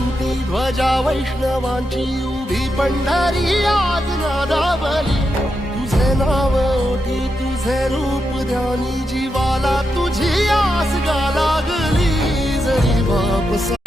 क्रांती ध्वजा वैष्णवांची उभी पंढरी आज नादावली तुझे नाव ओठी तुझे रूप ध्यानी जीवाला तुझी आस गा लागली जरी बाप